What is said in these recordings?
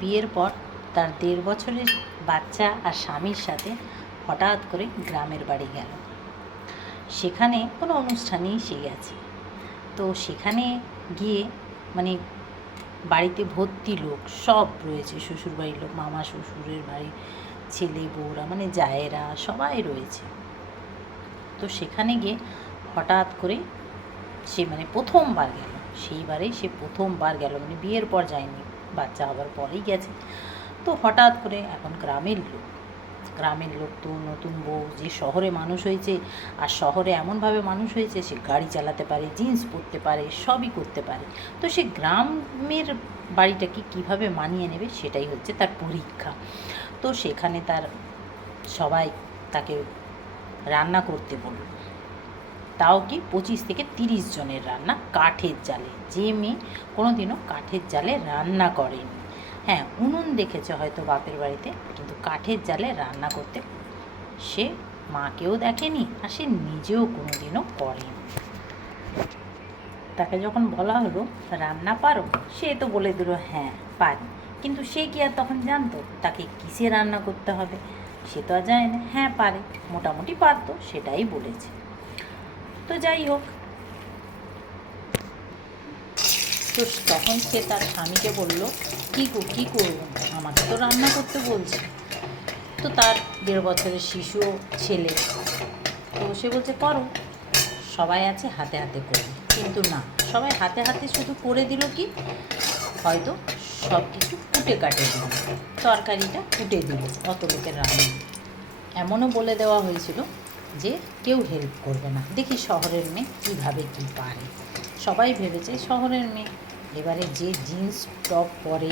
বিয়ের পর তার দেড় বছরের বাচ্চা আর স্বামীর সাথে হঠাৎ করে গ্রামের বাড়ি গেল। সেখানে কোনো অনুষ্ঠানেই সে গেছে। তো সেখানে গিয়ে মানে বাড়িতে ভর্তি লোক সব রয়েছে, শ্বশুরবাড়ির লোক, মামা শ্বশুরের বাড়ির ছেলে, বউরা মানে জায়েরা সবাই রয়েছে। তো সেখানে গিয়ে হঠাৎ করে সে মানে প্রথমবার গেল। সেইবারেই সে প্রথমবার গেল মানে বিয়ের পর যায়নি। বাচ্চা হবার পরেই গেছে। তো হঠাৎ করে এখন গ্রামের লোক গ্রামের লোক তো নতুন বউ, যে শহরে মানুষ হয়েছে আর শহরে এমনভাবে মানুষ হয়েছে, সে গাড়ি চালাতে পারে, জিন্স পরতে পারে, সবই করতে পারে। তো সে গ্রামের বাড়িটাকে কীভাবে মানিয়ে নেবে সেটাই হচ্ছে তার পরীক্ষা। তো সেখানে তার সবাই তাকে রান্না করতে বলল। তাও কি পঁচিশ থেকে তিরিশ জনের রান্না কাঠের জালে। যে মেয়ে কোনোদিনও কাঠের জালে রান্না করেনি। হ্যাঁ উনুন দেখেছে হয়তো বাপের বাড়িতে, কিন্তু কাঠের জালে রান্না করতে সে মাকেও দেখেনি আর সে নিজেও কোনোদিনও করেনি। তাকে যখন বলা হলো, রান্না পারো? সে তো বলে দিল হ্যাঁ পারি। কিন্তু সে কি আর তখন জানতো, তাকে কিসে রান্না করতে হবে? সে তো আর জানে না হ্যাঁ পারে। মোটামুটি পারতো, সেটাই বলেছে। তো যাই হোক। তো তখন সে তার স্বামীকে বলল, কী কো কী করব? আমাকে তো রান্না করতে বলছে। তো তার দেড় বছরের শিশু ছেলে। তো সে বলছে, করো। সবাই আছে, হাতে হাতে করবে কিন্তু না, সবাই হাতে হাতে শুধু করে দিল কি? হয়তো সব কিছু কুটে কাটে দিল। তরকারিটা কুটে দিল, অত লোকের রান্না। এমনও বলে দেওয়া হয়েছিল যে কেউ হেল্প করবে না। দেখি শহরের মেয়ে কীভাবে কী পারে। সবাই ভেবেছে শহরের মেয়ে। এবারে যে জিন্স টপ পরে,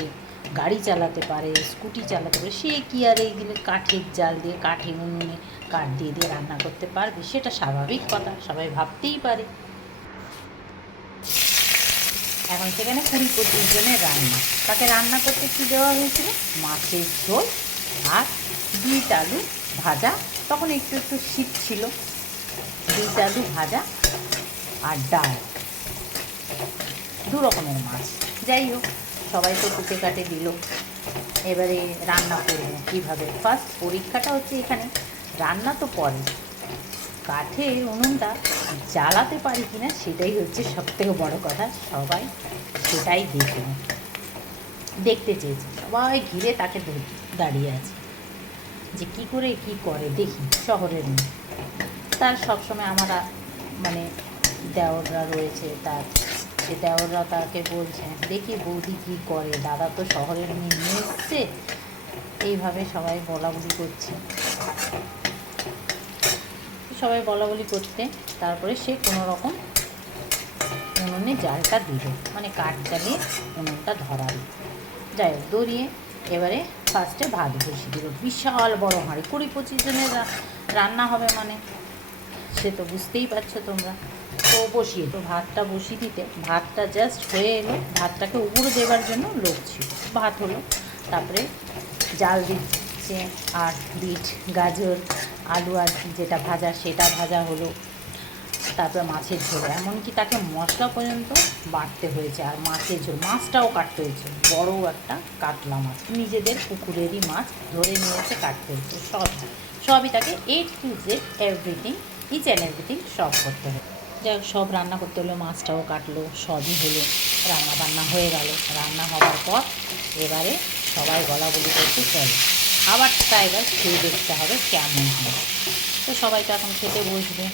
গাড়ি চালাতে পারে স্কুটি চালাতে পারে, সে কি আর এই দিলে কাঠের জাল দিয়ে, কাঠে উনুনে কাঠ দিয়ে দিয়ে রান্না করতে পারবে? সেটা স্বাভাবিক কথা, সবাই ভাবতেই পারে। এখন সেখানে কুড়ি পঁচিশ জনের রান্না। তাকে রান্না করতে কী দেওয়া হয়েছিল? মাছের ঝোল আর বিট, আলু ভাজা তখন একটু একটু শীত ছিল। বিট আলু ভাজা আর ডাল। দু রকমের মাছ। যাই হোক, সবাই তো কুটে কাটে দিল। এবারে রান্না করব কীভাবে? ফার্স্ট পরীক্ষাটা হচ্ছে এখানে। রান্না তো পরে। কাঠের উনুনটা জ্বালাতে পারি কিনা সেটাই হচ্ছে সবথেকে বড় কথা। সবাই সেটাই দেখে দেখতে চেয়েছে। সবাই ঘিরে তাকে দাঁড়িয়ে আছে। যে কি করে কি করে, দেখি, শহরের মেয়ে। তার সবসময় আমরা মানে দেওররা রয়েছে, তার সে দেওররা তাকে বলছে, দেখি বৌদি কি করে, দাদা তো শহরের মেয়ে, নিয়ে এসছে। এইভাবে সবাই বলা বলি করছে। সবাই বলা বলি করতে, তারপরে সে কোনো রকম উনুনে জালটা দিল মানে কাঠ জ্বালিয়ে উনুনটা ধরালো যাই হোক, দড়িয়ে এবারে ফার্স্টে ভাত বসিয়ে দিল। বিশাল বড় হাঁড়ি, কুড়ি পঁচিশ জনের রান্না হবে মানে। সে তো বুঝতেই পারছ তোমরা। তো বসিয়ে তো ভাতটা বসিয়ে দিতে, ভাতটা জাস্ট হয়ে এলো। ভাতটাকে উপরে দেওয়ার জন্য লোক ছিল। ভাত হলো। তারপরে জাল দিচ্ছে। আর বিট, গাজর, আলু আর যেটা ভাজা, সেটা ভাজা হলো। তারপরে মাছের ঝোল। এমনকি তাকে মশলা পর্যন্ত বাটতে হয়েছে, আর মাছের ঝোল, মাছটাও কাটতে হয়েছে। বড় একটা কাতলা মাছ। নিজেদের পুকুরেরই মাছ ধরে নিয়েছে কাটতে হয়েছে। সব, সবই তাকে A to Z everything each and everything সব করতে হবে যাই সব রান্না করতে হলো, মাছটাও কাটলো, সবই হলো রান্না বান্না হয়ে গেল। রান্না হওয়ার পর এবারে সবাই গলা বলি করতে চলে খাবারটা এবার খেয়ে দেখতে হবে কেমন হয়। তো সবাই তো এখন খেতে বসবে।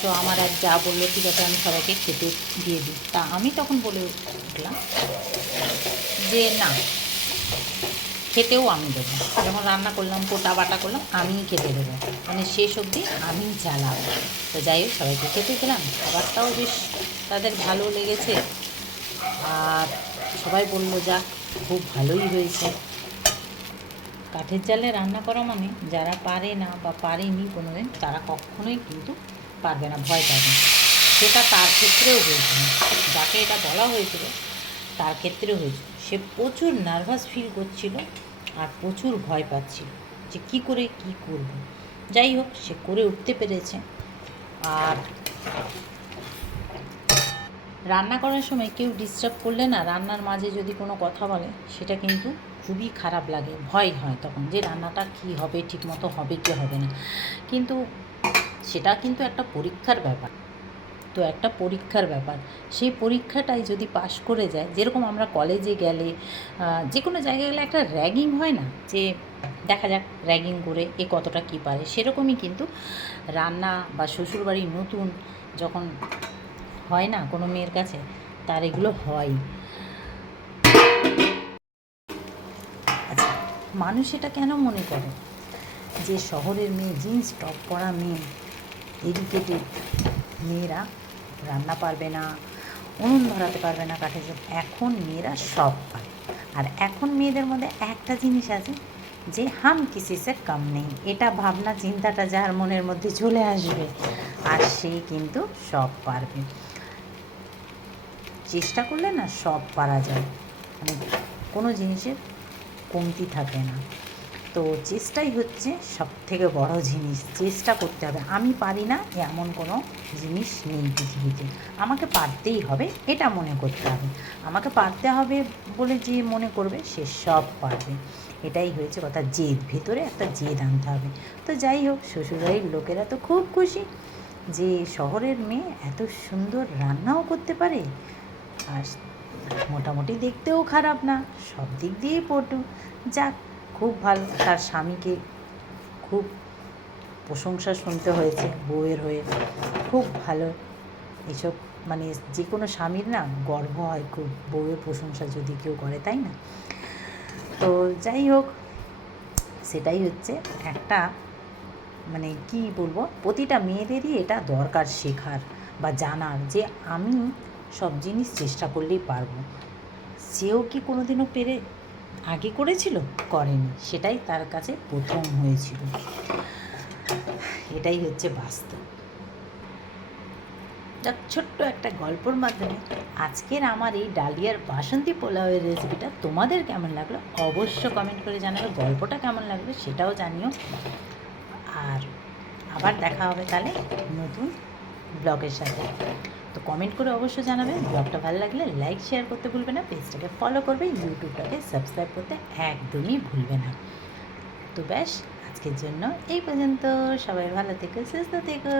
তো আমার এক যা বলল, ঠিক আছে, আমি সবাইকে খেতে দিয়ে দিই। তা আমি তখন বলে উঠলাম যে, না, খেতেও আমি দেবো। যখন রান্না করলাম, পোটা বাটা করলাম, আমিই খেতে দেবো। মানে শেষ অবধি আমিই চালাবো তো যাই হোক, সবাইকে খেতে দিলাম। খাবারটাও বেশ তাদের ভালো লেগেছে। আর সবাই বলল যাক খুব ভালোই হয়েছে। কাঠের জালে রান্না করা মানে যারা পারে না বা পারেনি কোনো দিন তারা কখনোই কিন্তু পারবে না, ভয় পাবে সেটা তার ক্ষেত্রেও হয়েছিল। যাকে এটা বলা হয়েছিল, তার ক্ষেত্রেও হয়েছিল। সে প্রচুর নার্ভাস ফিল করছিল আর প্রচুর ভয় পাচ্ছিল যে কি করে কি করব। যাই হোক, সে করে উঠতে পেরেছে। আর রান্না করার সময় কেউ ডিস্টার্ব করলে না, রান্নার মাঝে যদি কোনো কথা বলে, সেটা কিন্তু খুবই খারাপ লাগে, ভয় হয় তখন যে রান্নাটা কী হবে, ঠিকমতো হবে কি হবে না। কিন্তু সেটা কিন্তু একটা পরীক্ষার ব্যাপার। তো একটা পরীক্ষার ব্যাপার। সেই পরীক্ষাটাই যদি পাশ করে যায়, যেরকম আমরা কলেজে গেলে যে কোনো জায়গায় গেলে একটা র্যাগিং হয় না? যে দেখা যাক র্যাগিং করে এ কতটা কী পারে? সেরকমই কিন্তু রান্না বা শ্বশুরবাড়ি নতুন যখন হয় না কোনো মেয়ের কাছে, তার এগুলো হয়। মানুষ এটা কেন মনে করে? যে শহরের মেয়ে জিন্স টপ পরা মেয়ে এডুকেটেড মেয়েরা রান্না পারবে না, উনুন ধরাতে পারবে না কাঠে জল এখন মেয়েরা সব পারে। আর এখন মেয়েদের মধ্যে একটা জিনিস আছে, যে হাম কিসি সে কম নেই। এটা ভাবনা, চিন্তাটা যার মনের মধ্যে চলে আসবে, আর সে কিন্তু সব পারবে। চেষ্টা করলে না সব পারা যায়। মানে কোনো জিনিসের কমতি থাকে না। তো চেষ্টাই হচ্ছে সব থেকে বড় জিনিস। চেষ্টা করতে হবে। আমি পারি না এমন কোনো জিনিস নেই পৃথিবীতে। আমাকে পারতেই হবে, এটা মনে করতে হবে। আমাকে পারতে হবে বলে যে মনে করবে, সে সব পারবে। এটাই হয়েছে কথা। জেদ, ভেতরে একটা জেদ আনতে হবে। তো যাই হোক, শ্বশুরবাড়ির লোকেরা তো খুব খুশি যে শহরের মেয়ে এত সুন্দর রান্নাও করতে পারে। আর মোটামুটি দেখতেও খারাপ না, সব দিক দিয়েই পটু। যাক, খুব ভালো, তার স্বামীকে খুব প্রশংসা শুনতে হয়েছে বউয়ের হয়ে। খুব ভালো। এসব মানে যে কোনো স্বামীর না গর্ব হয় খুব, বউয়ের প্রশংসা যদি কেউ করে, তাই না? তো যাই হোক, সেটাই হচ্ছে একটা মানে কি বলব, প্রতিটা মেয়েদেরই এটা দরকার শেখার বা জানার যে আমি সব জিনিস চেষ্টা করলেই পারব। সেও কি কোনোদিনও পেরে আগে করেছিল? করেনি। সেটাই তার কাছে প্রথম হয়েছিল। এটাই হচ্ছে বাস্তব। যাক, ছোট্ট একটা গল্পর মাধ্যমে আজকের আমার এই ডালিয়ার বাসন্তী পোলাওয়ের রেসিপিটা তোমাদের কেমন লাগল? অবশ্য কমেন্ট করে জানাবে, গল্পটা কেমন লাগল সেটাও জানিও। আর আবার দেখা হবে তাহলে নতুন ব্লগের সাথে। তো কমেন্ট করে অবশ্যই জানাবে। ব্লগটা ভালো লাগলে লাইক শেয়ার করতে ভুলবে না। পেজটাকে ফলো করবে। ইউটিউবটাকে সাবস্ক্রাইব করতে একদমই ভুলবে না। তো ব্যাস, আজকের জন্য এই পর্যন্ত। সবাই ভালো থেকো, সুস্থ থেকো।